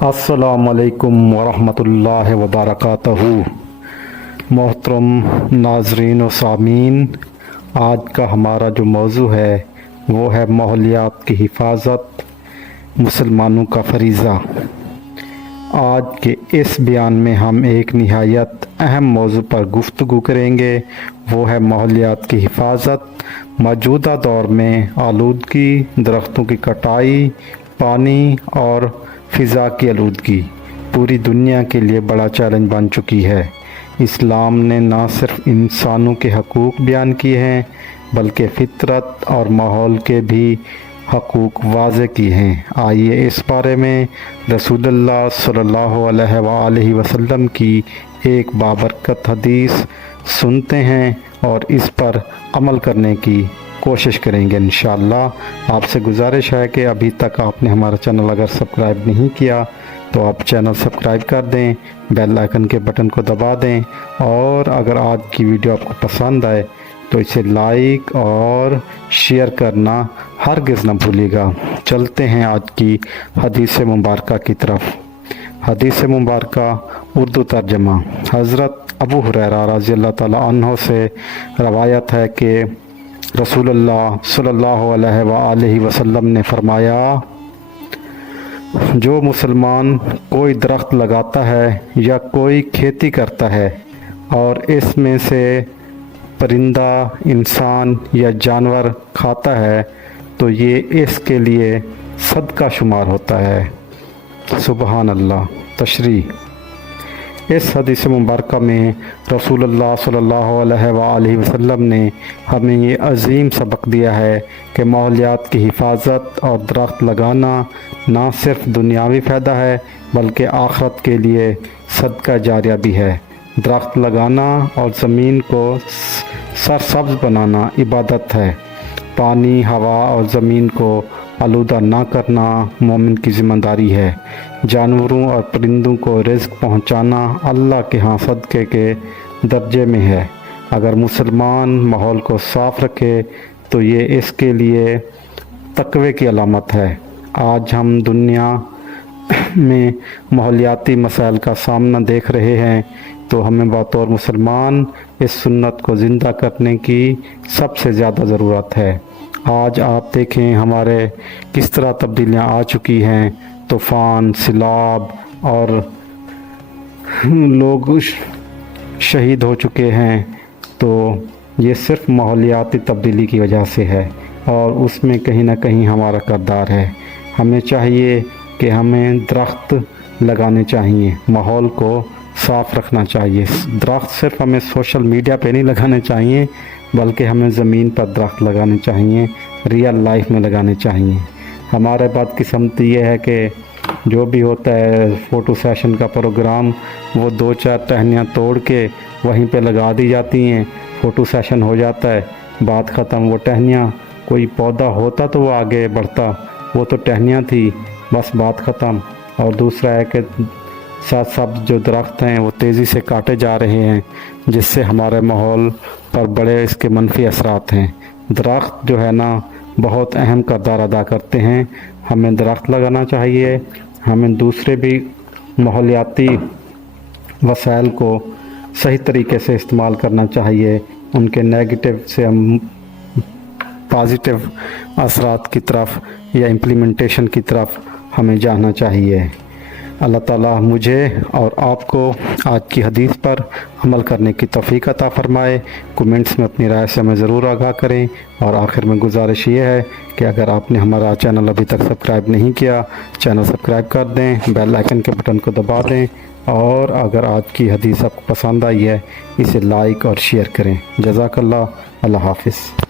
अस्सलामुअलैकुम वरहमतुल्लाहि वबरकातुहू। मोहतरम नाज़रीन व सामीन, आज का हमारा जो मौजू है वो है माहौलियात की हिफाजत, मुसलमानों का फरीज़ा। आज के इस बयान में हम एक निहायत अहम मौजू पर गुफ्तगू करेंगे, वो है माहौलियात की हिफाजत। मौजूदा दौर में आलूदगी, दरख्तों की कटाई, पानी और फ़िज़ा की आलूदगी पूरी दुनिया के लिए बड़ा चैलेंज बन चुकी है। इस्लाम ने न सिर्फ इंसानों के हकूक़ बयान किए हैं बल्कि फ़ितरत और माहौल के भी हकूक़ वाज़े किए हैं। आइए इस बारे में रसूलुल्लाह सल्लल्लाहु अलैहि वसल्लम की एक बाबरकत हदीस सुनते हैं और इस पर अमल करने की कोशिश करेंगे इंशाअल्लाह। आपसे गुजारिश है कि अभी तक आपने हमारा चैनल अगर सब्सक्राइब नहीं किया तो आप चैनल सब्सक्राइब कर दें, बेल आइकन के बटन को दबा दें और अगर आज की वीडियो आपको पसंद आए तो इसे लाइक और शेयर करना हरगिज़ न भूलिएगा। चलते हैं आज की हदीस मुबारका की तरफ। हदीस मुबारका उर्दू तर्जमा। हज़रत अबू हुरैरा रज़ी अल्लाह ताला अन्हु से रवायत है कि रसूलुल्लाह सल्लल्लाहु अलैहि वसल्लम ने फरमाया, जो मुसलमान कोई दरख्त लगाता है या कोई खेती करता है और इसमें से परिंदा, इंसान या जानवर खाता है तो ये इसके लिए सदका शुमार होता है। सुबहान अल्लाह। तशरीह। इस हदीस मुबारक में रसूलुल्लाह सल्लल्लाहु अलैहि वसल्लम ने हमें ये अजीम सबक दिया है कि माहौलियात की हिफाजत और दरख्त लगाना ना सिर्फ दुनियावी फ़ायदा है बल्कि आखिरत के लिए सदका जारिया भी है। दरख्त लगाना और ज़मीन को सरसब्ज़ बनाना इबादत है। पानी, हवा और ज़मीन को आलूदा ना करना मोमिन की ज़िम्मेदारी है। जानवरों और परिंदों को रिज़्क़ पहुँचाना अल्लाह के यहाँ सदक़े के दर्जे में है। अगर मुसलमान माहौल को साफ़ रखे तो ये इसके लिए तक़वे की अलामत है। आज हम दुनिया में माहौलियाती मसाइल का सामना देख रहे हैं तो हमें बतौर मुसलमान इस सुन्नत को ज़िंदा करने की सबसे ज़्यादा ज़रूरत है। आज आप देखें हमारे किस तरह तब्दीलियाँ आ चुकी हैं। तूफ़ान, सैलाब और लोग शहीद हो चुके हैं, तो ये सिर्फ़ माहौलियाती तब्दीली की वजह से है और उसमें कहीं ना कहीं हमारा किरदार है। हमें चाहिए कि हमें दरख्त लगाने चाहिए, माहौल को साफ़ रखना चाहिए। दरख्त सिर्फ हमें सोशल मीडिया पे नहीं लगाने चाहिए बल्कि हमें ज़मीन पर दरख्त लगाने चाहिए, रियल लाइफ में लगाने चाहिए। हमारे बात किस्मत ये है कि जो भी होता है फ़ोटो सेशन का प्रोग्राम, वो 2-4 टहनियाँ तोड़ के वहीं पे लगा दी जाती हैं, फ़ोटो सेशन हो जाता है, बात ख़त्म। वो टहनियाँ, कोई पौधा होता तो वो आगे बढ़ता, वो तो टहनियाँ थी, बस बात ख़त्म। और दूसरा है कि साथ साथ जो दरख्त हैं वो तेज़ी से काटे जा रहे हैं जिससे हमारे माहौल पर बड़े इसके मनफी असरात हैं। दरख्त जो है ना बहुत अहम किरदार अदा करते हैं। हमें दरख्त लगाना चाहिए, हमें दूसरे भी माहौलियाती वसाइल को सही तरीके से इस्तेमाल करना चाहिए, उनके नेगेटिव से हम पॉजिटिव असरात की तरफ या इम्प्लीमेंटेशन की तरफ हमें जाना चाहिए। अल्लाह ताला मुझे और आपको आज की हदीस पर अमल करने की तौफीक अता फ़रमाए। कमेंट्स में अपनी राय से हमें ज़रूर आगाह करें और आखिर में गुजारिश ये है कि अगर आपने हमारा चैनल अभी तक सब्सक्राइब नहीं किया, चैनल सब्सक्राइब कर दें, बेल आइकन के बटन को दबा दें और अगर आज की हदीस आपको पसंद आई है इसे लाइक और शेयर करें। जज़ाकल्लाह। अल्लाह हाफ़िज़।